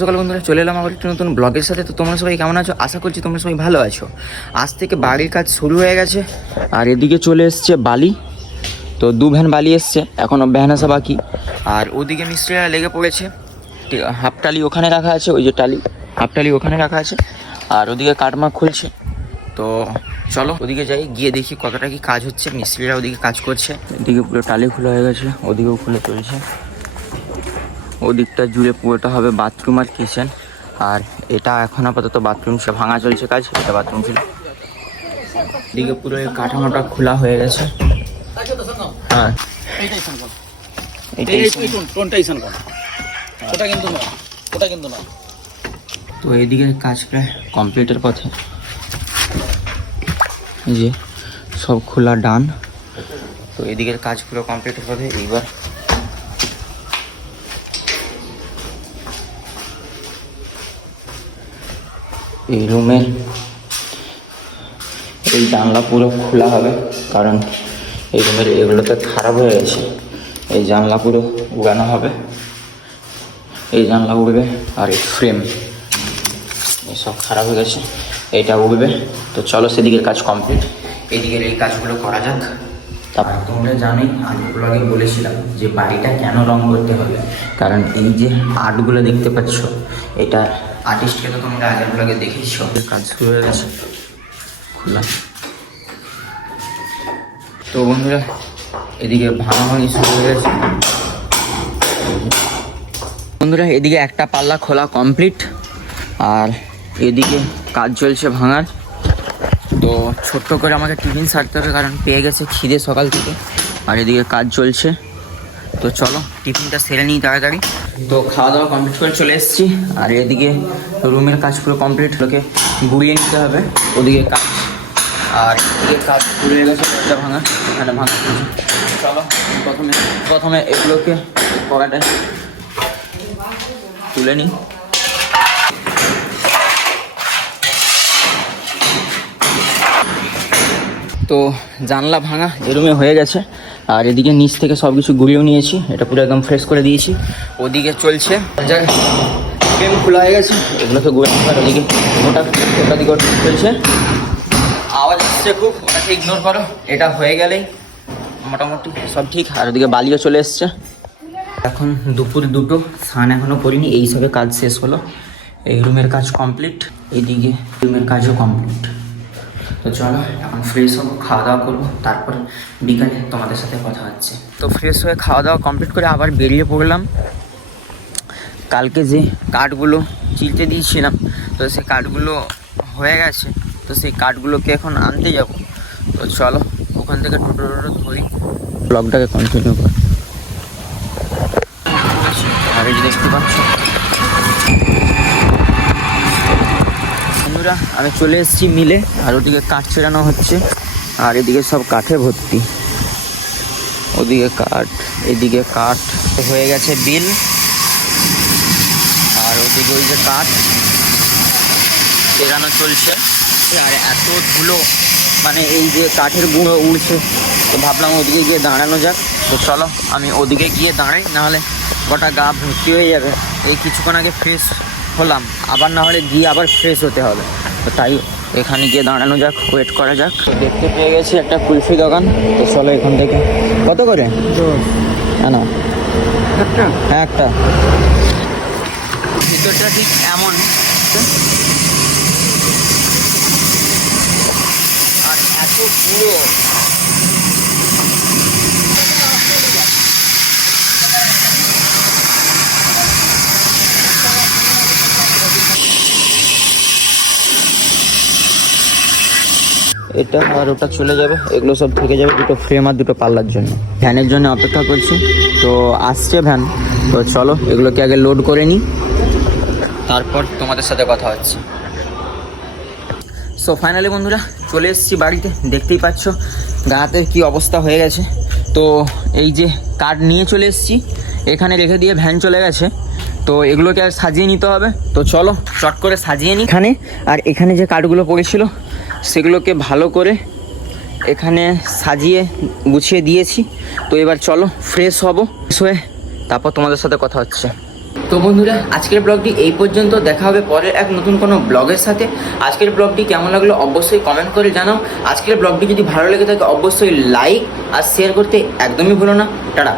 সকাল বন্ধুরা, চলে এলাম আবার একটু নতুন ব্লগের সাথে। তো তোমরা সবাই কেমন আছো? আশা করছি তোমরা সবাই ভালো আছো। আজ থেকে বাড়ির কাজ শুরু হয়ে গেছে, আর এদিকে চলে এসছে বালি। তো 2 ভ্যান বালি এসছে, এখনও ভ্যান আসা বাকি। আর ওদিকে মিস্ত্রিরা লেগে পড়েছে। হাফ টালি ওখানে রাখা আছে, ওই যে টালি, হাফ টালি ওখানে রাখা আছে। আর ওদিকে কাটমার্ক খুলছে। তো চলো ওদিকে যাই, গিয়ে দেখি কতটা কি কাজ হচ্ছে। মিস্ত্রিরা ওদিকে কাজ করছে। এদিকে পুরো টালি খোলা হয়ে গেছে, ওদিকেও খুলে চলছে। ওদিকটা জুড়ে পুরোটা হবে বাথরুম আর কিচেন। আর এটা এখন আপাতত বাথরুম, সে ভাঙা চলছে কাজ, এটা বাথরুম ছিল। এদিকে পুরো কাঠামোটা খোলা হয়ে গেছে। হ্যাঁ, তো এদিকে কাজ প্রায় কমপ্লিটের পথে। এই যে সব খোলা ডান। তো এদিকের কাজ পুরো কমপ্লিটের পথে। এইবার এই রুমের এই জানলা পুরো খোলা হবে, কারণ এই রুমের এগুলোতে খারাপ হয়ে গেছে। এই জানলা পুরো উড়ানো হবে, এই জানলা উড়বে। আর এই ফ্রেম সব খারাপ হয়ে গেছে, এইটা উড়বে। তো চলো সেদিকের কাজ কমপ্লিট, এইদিকের এই কাজগুলো করা যাক। তারপর তোমরা জানোই, আমি ব্লগে বলেছিলাম যে বাড়িটা কেন রং করতে হবে। কারণ এই যে আর্টগুলো দেখতে পাচ্ছ, এটা আর্টিস্টকে তো তোমরা আগের ব্লগে দেখেছ। কাজ শুরু হয়ে গেছে, খোলা। তো বন্ধুরা, এদিকে ভাঙাভাঙি শুরু হয়ে গেছে। বন্ধুরা, এদিকে একটা পাল্লা খোলা কমপ্লিট, আর এদিকে কাজ চলছে ভাঙার। তো ছোট্ট করে আমাকে টিফিন সারতে হবে, কারণ পেয়ে গেছে খিদে সকাল থেকে। আর এদিকে কাজ চলছে। তো চলো টিফিনটা সেরে নিই তাড়াতাড়ি। তো খাওয়া দাওয়া কমপ্লিট করে চলে এসেছি। আর এদিকে রুমের কাজ পুরো কমপ্লিট, লোকে গুড়িয়ে নিতে হবে ওদিকে কাজ। আর এদিকে কাজ পুরো হয়ে গেছে, দরজা ভাঙা, এখানে ভাঙা। চলো প্রথমে এগুলোকে কড়াটায় তুলে নিই। তো জানলা ভাঙা এ রুমে হয়ে গেছে। আর এদিকে নিচ থেকে সব কিছু গুঁড়িয়েও নিয়েছি, এটা পুরো একদম ফ্রেশ করে দিয়েছি। ওদিকে চলছে ফ্রেম খোলা হয়ে গেছে, এগুলোকে গুঁড়ে নিতে পারে। ওদিকে ওটা দিকে চলছে, আওয়াজ আসছে খুব, ওটাকে ইগনোর করো। এটা হয়ে গেলেই মোটামুটি সব ঠিক। আর ওদিকে বালিও চলে এসছে। এখন দুপুর 2টো, স্নান এখনও করিনি, এই সবে কাজ শেষ হলো। এই রুমের কাজ কমপ্লিট, এইদিকে রুমের কাজও কমপ্লিট। তো চলো এখন ফ্রেশ হবো, খাওয়া দাওয়া করবো, তারপর বিকালে তোমাদের সাথে কথা হচ্ছে। তো ফ্রেশ হয়ে খাওয়া দাওয়া কমপ্লিট করে আবার বেরিয়ে পড়লাম। কালকে যে কাঠগুলো চিলতে দিয়েছিলাম, তো সেই কাঠগুলো হয়ে গেছে। তো সেই কাঠগুলোকে এখন আনতে যাব। তো চলো ওখান থেকে টোটো ধরি, ব্লগটাকে কন্টিনিউ কর। আর এই যে দেখতে পাচ্ছ বন্ধুরা, আমি চলে এসেছি মিলে। আর ওদিকে কাঠ ছেড়ানো হচ্ছে, আর এদিকে সব কাঠে ভর্তি। ওদিকে কাঠ, এদিকে কাঠ হয়ে গেছে বিল। আর ওদিকে ওই যে কাঠ ছেড়ানো চলছে। আর এত ধুলো, মানে এই যে কাঠের গুঁড়ো উড়ছে। তো ভাবলাম ওদিকে গিয়ে দাঁড়ানো যাক। তো চলো আমি ওদিকে গিয়ে দাঁড়াই, নাহলে গোটা গা ভর্তি হয়ে যাবে। এই কিছুক্ষণ আগে ফ্রেশ হলাম, আবার না হলে গিয়ে আবার ফ্রেশ হতে হবে। তো তাই এখানে গিয়ে দাঁড়ানো যাক, ওয়েট করা যাক। তো দেখতে পেয়ে গেছি একটা কুলফি দোকান। তো চলো এখান থেকে কত করে? না হ্যাঁ, একটা। ভিতরটা ঠিক এমন, আর এত পুরো এটা আর ওটা চলে যাবে, এগুলো সব থেকে যাবে 2টো ফ্রেম আর 2টো পাল্লার জন্য। ভ্যানের জন্য অপেক্ষা করছি, তো আসছে ভ্যান। তো চলো এগুলোকে আগে লোড করে নিই, তারপর তোমাদের সাথে কথা হচ্ছে। সো ফাইনালি বন্ধুরা চলে এসেছি বাড়িতে, দেখতেই পাচ্ছ গাতের কি অবস্থা হয়ে গেছে। তো এই যে কাঠ নিয়ে চলে এসেছি, এখানে রেখে দিয়ে ভ্যান চলে গেছে। তো এগুলোকে আর সাজিয়ে নিতে হবে। তো চলো চট করে সাজিয়ে নিই এখানে। আর এখানে যে কাঠগুলো পড়েছিল সেগুলোকে ভালো করে এখানে সাজিয়ে গুছিয়ে দিয়েছি। তো এবার চলো ফ্রেশ হব, ফ্রেশ হয়ে তারপর তোমাদের সাথে কথা হচ্ছে। তো বন্ধুরা, আজকের ব্লগটি এই পর্যন্ত। দেখা হবে পরের এক নতুন কোনো ব্লগের সাথে। আজকের ব্লগটি কেমন লাগলো অবশ্যই কমেন্ট করে জানাও। আজকের ব্লগটি যদি ভালো লেগে থাকে অবশ্যই লাইক আর শেয়ার করতে একদমই ভুলো না। টাটা।